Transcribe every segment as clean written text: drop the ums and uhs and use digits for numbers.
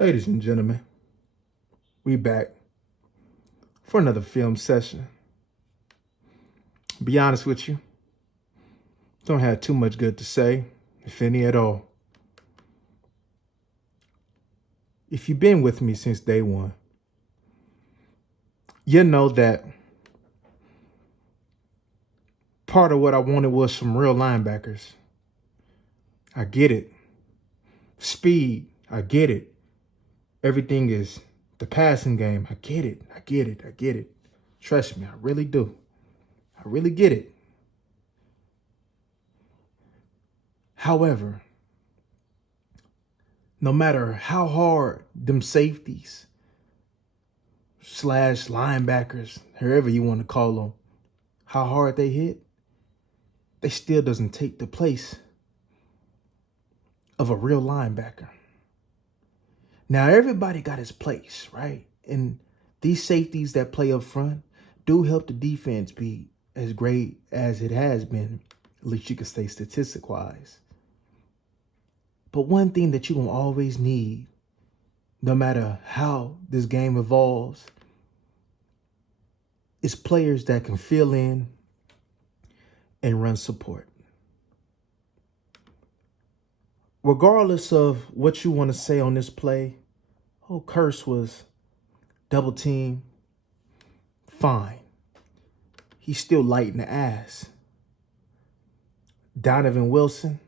Ladies and gentlemen, we back for another film session. Be honest with you, don't have too much good to say, if any at all. If you've been with me since day one, you know that part of what I wanted was some real linebackers. I get it. Speed, I get it. Everything is the passing game. I get it. I get it. I get it. Trust me, I really do. I really get it. However, no matter how hard them safeties / linebackers, however you want to call them, how hard they hit, they still doesn't take the place of a real linebacker. Now, everybody got his place, right? And these safeties that play up front do help the defense be as great as it has been, at least you can say statistic-wise. But one thing that you're going to always need, no matter how this game evolves, is players that can fill in and run support. Regardless of what you want to say on this play, Curse was double team, fine. He's still light in the ass. Donovan Wilson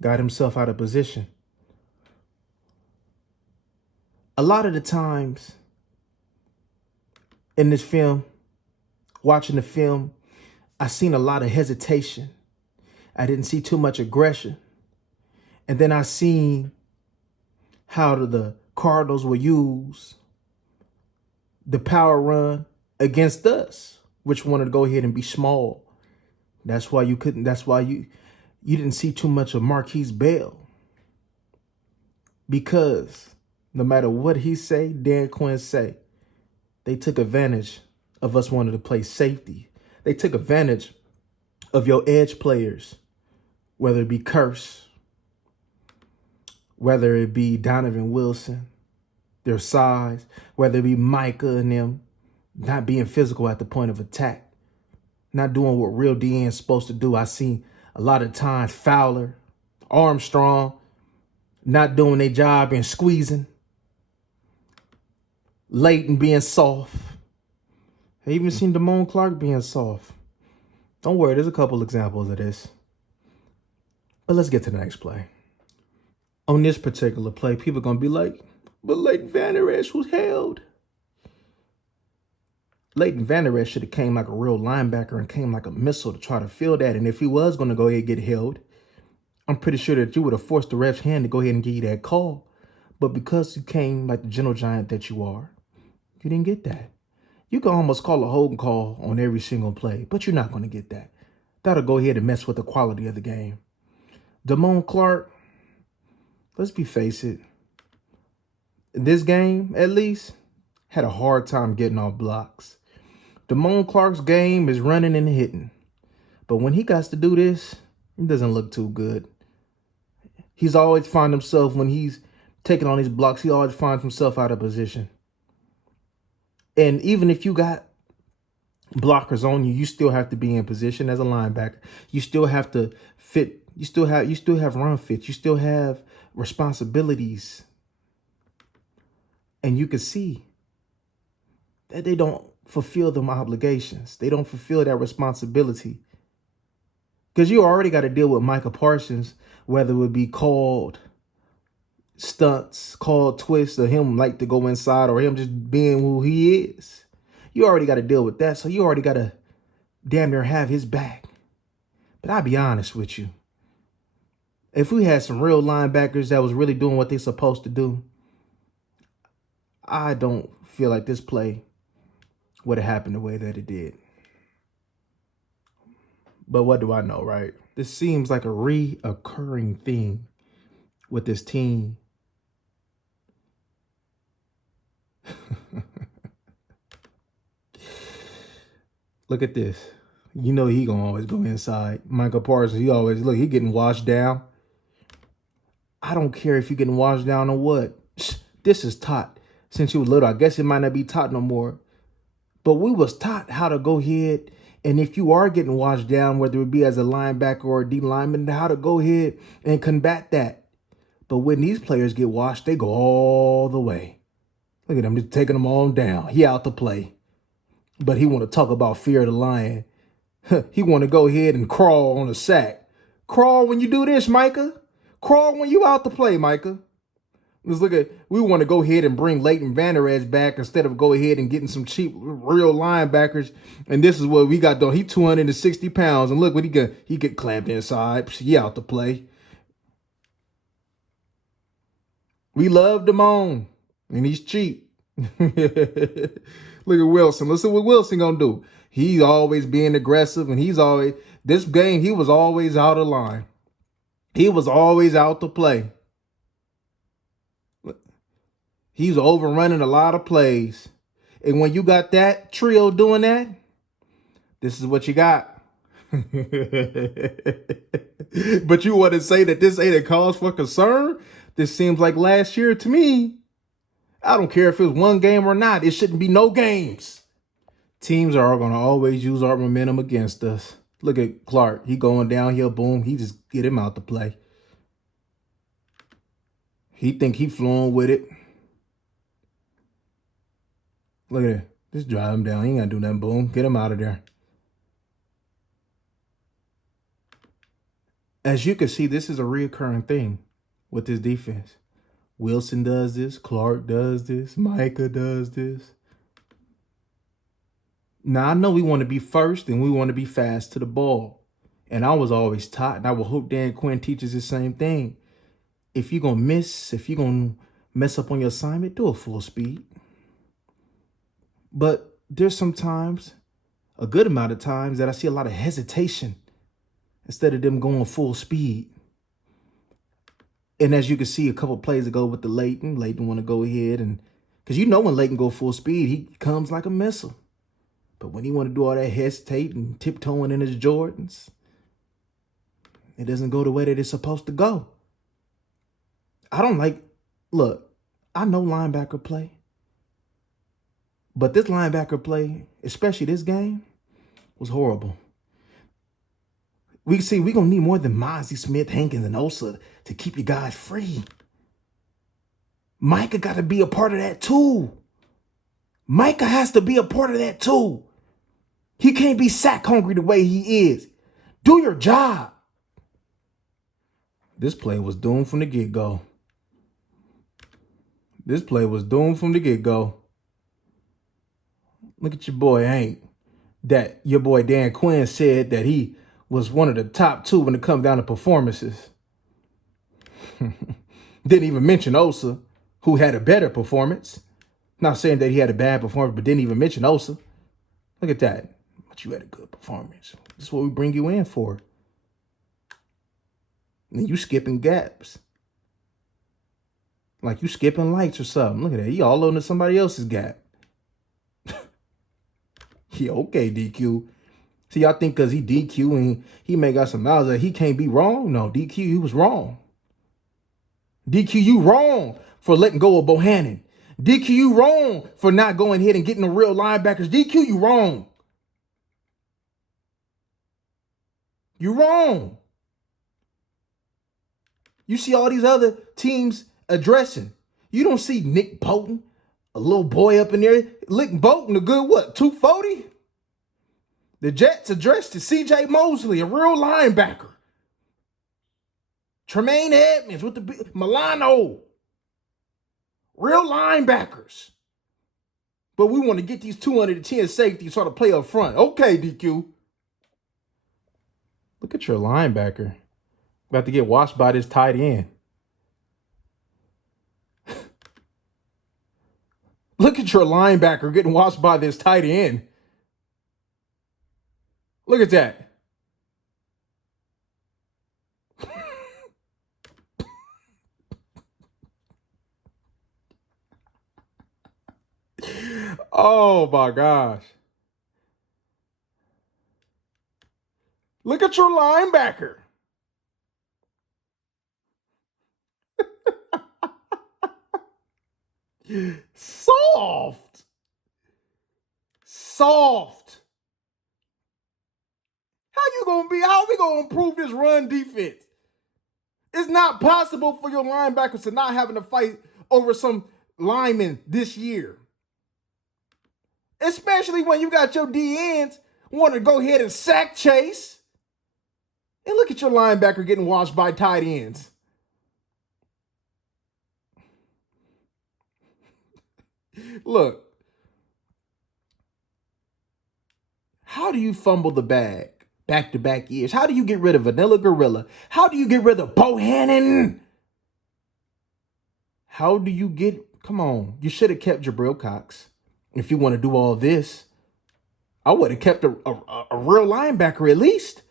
got himself out of position. A lot of the times in this film, watching the film, I seen a lot of hesitation. I didn't see too much aggression. And then I seen how the Cardinals will use the power run against us, which wanted to go ahead and be small. That's why you didn't see too much of Marquise Bell. Because no matter what he say, Dan Quinn say, they took advantage of us wanting to play safety. They took advantage of your edge players, whether it be Curse, whether it be Donovan Wilson, their size, whether it be Micah and them not being physical at the point of attack, not doing what real DN is supposed to do. I seen a lot of times Fowler, Armstrong, not doing their job and squeezing. Leighton being soft. I even seen Damone Clark being soft. Don't worry, there's a couple examples of this. But let's get to the next play. On this particular play, people are going to be like, but Leighton Vander Esch was held. Leighton Vander Esch should have came like a real linebacker and came like a missile to try to fill that. And if he was going to go ahead and get held, I'm pretty sure that you would have forced the ref's hand to go ahead and give you that call. But because you came like the gentle giant that you are, you didn't get that. You can almost call a holding call on every single play, but you're not going to get that. That'll go ahead and mess with the quality of the game. Damone Clark, let's face it, this game, at least, had a hard time getting off blocks. Damone Clark's game is running and hitting. But when he got to do this, it doesn't look too good. He's always find himself, when he's taking on these blocks, he always finds himself out of position. And even if you got blockers on you, you still have to be in position as a linebacker. You still have to fit. You still have run fits. You still have responsibilities. And you can see that they don't fulfill them obligations. They don't fulfill that responsibility. Because you already got to deal with Micah Parsons, whether it would be called stunts, called twists, or him like to go inside, or him just being who he is. You already got to deal with that. So you already got to damn near have his back. But I'll be honest with you. If we had some real linebackers that was really doing what they're supposed to do, I don't feel like this play would have happened the way that it did. But what do I know, right? This seems like a reoccurring thing with this team. Look at this. You know he gonna always go inside. Michael Parsons, he getting washed down. I don't care if you're getting washed down or what. This is taught since you were little. I guess it might not be taught no more. But we was taught how to go ahead, and if you are getting washed down, whether it be as a linebacker or a D lineman, how to go ahead and combat that. But when these players get washed, they go all the way. Look at them, just taking them all down. He out to play. But he want to talk about fear of the lion. He want to go ahead and crawl on a sack. Crawl when you do this, Micah. Crawl when you out to play, Micah. Let's look at, we want to go ahead and bring Leighton Vander Esch back instead of go ahead and getting some cheap real linebackers. And this is what we got done. He 260 pounds. And look what he got. He get clamped inside. He out to play. We loved him on. And he's cheap. Look at Wilson. Listen what Wilson gonna do. He's always being aggressive. And he's always, this game, he was always out of line. He was always out to play. He's overrunning a lot of plays. And when you got that trio doing that, this is what you got. But you want to say that this ain't a cause for concern? This seems like last year to me. I don't care if it was one game or not. It shouldn't be no games. Teams are going to always use our momentum against us. Look at Clark. He going downhill. Boom. He just get him out to play. He think he flowing with it. Look at it. Just drive him down. He ain't got to do nothing. Boom. Get him out of there. As you can see, this is a reoccurring thing with this defense. Wilson does this. Clark does this. Micah does this. Now, I know we want to be first and we want to be fast to the ball. And I was always taught, and I will hope Dan Quinn teaches the same thing. If you're going to miss, if you're going to mess up on your assignment, do it full speed. But there's sometimes, a good amount of times, that I see a lot of hesitation instead of them going full speed. And as you can see a couple plays ago with the Leighton want to go ahead and, because you know when Leighton go full speed, he comes like a missile. But when he want to do all that hesitate and tiptoeing in his Jordans, it doesn't go the way that it's supposed to go. I don't like, look, I know linebacker play. But this linebacker play, especially this game, was horrible. We're going to need more than Mozzie, Smith, Hankins, and Osa to keep you guys free. Micah got to be a part of that too. Micah has to be a part of that too. He can't be sack hungry the way he is. Do your job. This play was doomed from the get-go. This play was doomed from the get-go. Look at your boy, Hank. That your boy Dan Quinn said that he was one of the top two when it comes down to performances. Didn't even mention Osa, who had a better performance. Not saying that he had a bad performance, but didn't even mention Osa. Look at that. But you had a good performance. This is what we bring you in for. And you skipping gaps. Like you skipping lights or something. Look at that. You all over somebody else's gap. Yeah, okay, DQ. See, y'all think because he DQ and he may got some miles that he can't be wrong? No, DQ, he was wrong. DQ, you wrong for letting go of Bohannon. DQ, you wrong for not going ahead and getting the real linebackers. DQ, you wrong. You wrong. You see all these other teams addressing. You don't see Nick Bolton, a little boy up in there. Nick Bolton, a good what, 240? The Jets addressed to C.J. Mosley, a real linebacker. Tremaine Edmonds with the Milano. Real linebackers. But we want to get these 210 safeties sort of play up front. Okay, DQ. Look at your linebacker. About to get washed by this tight end. Look at your linebacker getting washed by this tight end. Look at that. Oh my gosh. Look at your linebacker. Soft. Soft. How are we gonna improve this run defense? It's not possible for your linebackers to not having to fight over some linemen this year. Especially when you got your DNs want to go ahead and sack chase. And look at your linebacker getting washed by tight ends. Look, how do you fumble the bag back-to-back years? How do you get rid of Vanilla Gorilla? How do you get rid of Bohannon? How do you come on, you should have kept Jabril Cox. If you want to do all this, I would have kept a real linebacker at least.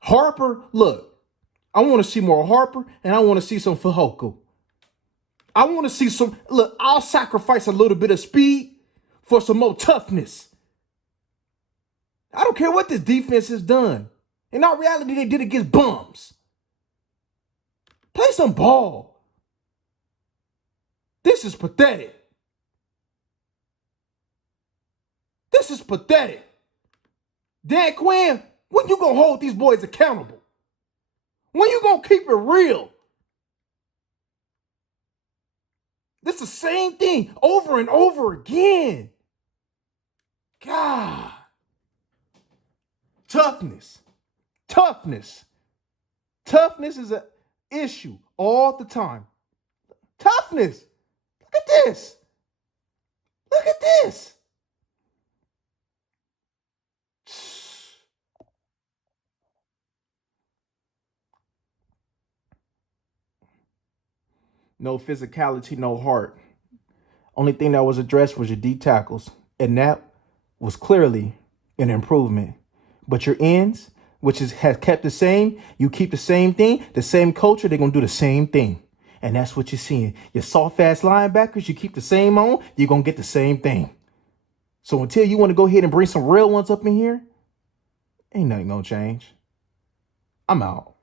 Harper, look, I want to see more Harper, and I want to see some Fehoko. I want to see some, look, I'll sacrifice a little bit of speed for some more toughness. I don't care what this defense has done. In all reality, they did it against bums. Play some ball. This is pathetic. This is pathetic. Dan Quinn, when you gonna hold these boys accountable? When you gonna keep it real? This is the same thing over and over again. God. Toughness. Toughness. Toughness is an issue all the time. Toughness. Look at this. Look at this. No physicality, no heart. Only thing that was addressed was your D tackles. And that was clearly an improvement. But your ends, which has kept the same, you keep the same thing, the same culture, they're going to do the same thing. And that's what you're seeing. Your soft-ass linebackers, you keep the same on, you're going to get the same thing. So until you want to go ahead and bring some real ones up in here, ain't nothing going to change. I'm out.